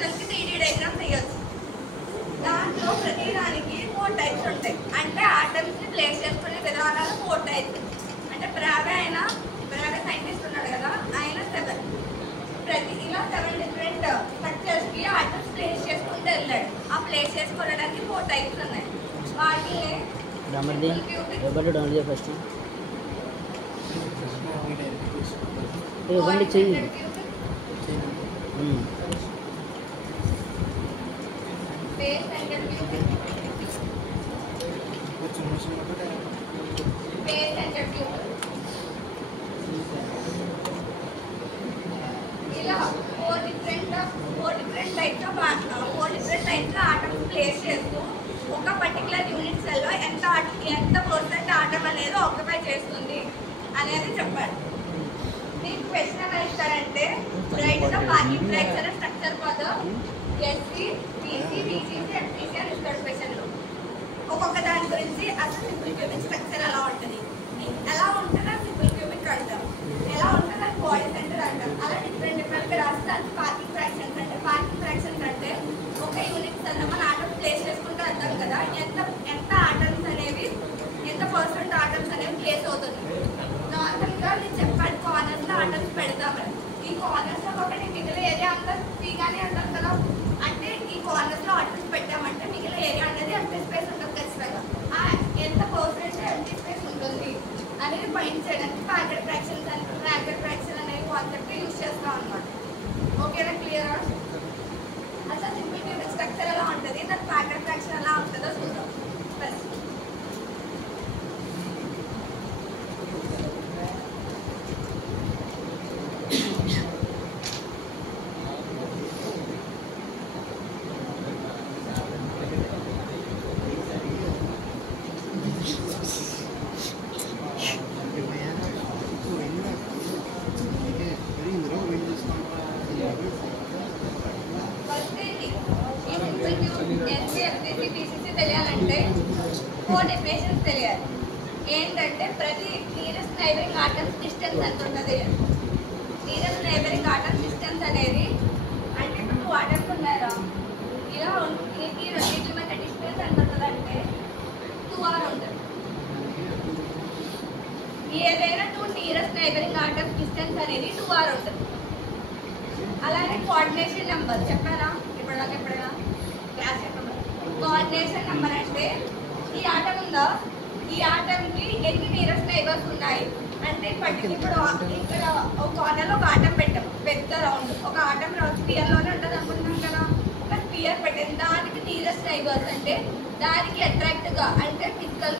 సిస్టమ్కి 3D diagram వేయొచ్చు. దాంట్లో ప్రతిదానికి 4 టైప్స్ ఉంటాయి. అంటే ఆటమ్స్ని ప్లేస్ చేసుకునే విధానాలు 4 టైప్స్. అంటే బ్రావే సైంటిస్ట్ ఉన్నాడు కదా, ఆయన 7 ఇలా 7 డిఫరెంట్ స్ట్రక్చర్స్కి ఆటమ్స్ ప్లేస్ చేసుకుంటూ వెళ్ళాడు. ఆ ప్లేస్ చేసుకోవడానికి 4 టైప్స్ ఉన్నాయి. వాటిని ఇలా 4 డిఫరెంట్ టైప్స్ ఆటమ్స్ ప్లేస్ చేస్తూ ఒక పర్టికులర్ యూనిట్ సెల్లో ఎంత % ఆటం అనేది ఆక్యుపై చేస్తుంది అనేది చెప్పాడు. మీకు క్వశ్చన్ ఎలా ఇస్తారంటే రైట్ ద పార్కింగ్ ట్రాక్స్ అనే structure for the SC BC BCC and PC అని ఇస్తాడు క్వశ్చన్లో. ఒక్కొక్క దాని గురించి అసలు సింపుల్ క్యూబిక్ స్ట్రక్చర్ ఎలా ఉంటుంది, ఎలా ఉంటుందో సింపుల్ క్యూబిక్ అంటాం, ఎలా ఉంటుందో అది బాడీ సెంటర్ అంటాం. అలా డిఫరెంట్గా రాస్తే అది పార్కింగ్ ఫ్రాక్షన్స్ అంటే పార్కింగ్ ఫ్రాక్షన్స్ అంటే ఒక యూనిట్ సెల్లో మన ఆటమ్స్ ప్లేస్ చేసుకుంటూ వెళ్తాం కదా, ఎంత ఆటమ్స్ అనేవి ఎంత % ఆటమ్స్ అనేవి ప్లేస్ అవుతుంది. నార్మల్గా నేను చెప్పాను కార్నర్స్లో ఆటమ్స్ పెడతామని. ఈ కార్నర్స్లో ఒకటి మిగిలిన ఏరియా అంతా ఫ్రీగానే అంటాం కదా, అంటే ఈ కార్నర్స్లో ఆటమ్స్ పెట్టామంటే మిగిలిన ఏరియా అనేది ఎంటీ స్పేస్ ఉంటుంది ఖచ్చితంగా. ఎంత % ఎంటీ స్పేస్ ఉంటుంది అనేది పాయింట్ చేయడానికి ప్యాకెట్ ఫ్రాక్షన్ అనే కాన్సెప్ట్ యూజ్ చేస్తాం అన్నమాట. ఓకేనా, క్లియరా? అసలు సింపుల్ క్యూబిక్ స్ట్రక్చర్ ఎలా ఉంటుంది, దాని ప్యాకెట్ ఫ్రాక్షన్ ఎలా ఉంటుందో చూద్దాం. ఫస్ట్ తెలియాలంటే 4 డెఫినేషన్స్ తెలియాలి. ఏంటంటే ప్రతి నియరెస్ట్ నైబరింగ్ ఆటమ్స్ డిస్టెన్స్ ఎంత ఉంటుంది. నియరెస్ట్ నైబరింగ్ ఆటమ్స్ డిస్టెన్స్ అనేది అంటే ఇప్పుడు 2 ఆటమ్స్ ఉన్నారా, ఇలా ఈ రెండింటి మధ్య డిస్టెన్స్ ఎంత ఉంటుంది అంటే 2r ఉంటుంది. ఏదైనా 2 నియరెస్ట్ నైబరింగ్ ఆటమ్స్ డిస్టెన్స్ అనేది 2r ఉంటుంది. అలాగే కోఆర్డినేషన్ నెంబర్ చెప్పారా ఎప్పుడైనా క్లాస్ చెప్పారు. కోఆర్డినేషన్ నెంబర్ అంటే ఈ ఆటం ఉందా, ఈ ఆటంకి ఎన్ని నియరెస్ట్ నైబర్స్ ఉన్నాయి అంటే ఇప్పుడు ఇక్కడ ఒక కార్నర్లో ఒక ఆటం పెట్టాం, పెద్ద రౌండ్ ఒక ఆటం స్పియర్లోనే ఉంటుంది అనుకుంటున్నాం కదా. ఒక స్పియర్ పెట్టాం, దానికి నియరెస్ట్ నైబర్స్ అంటే దానికి అట్రాక్ట్గా అంటే ఫిజికల్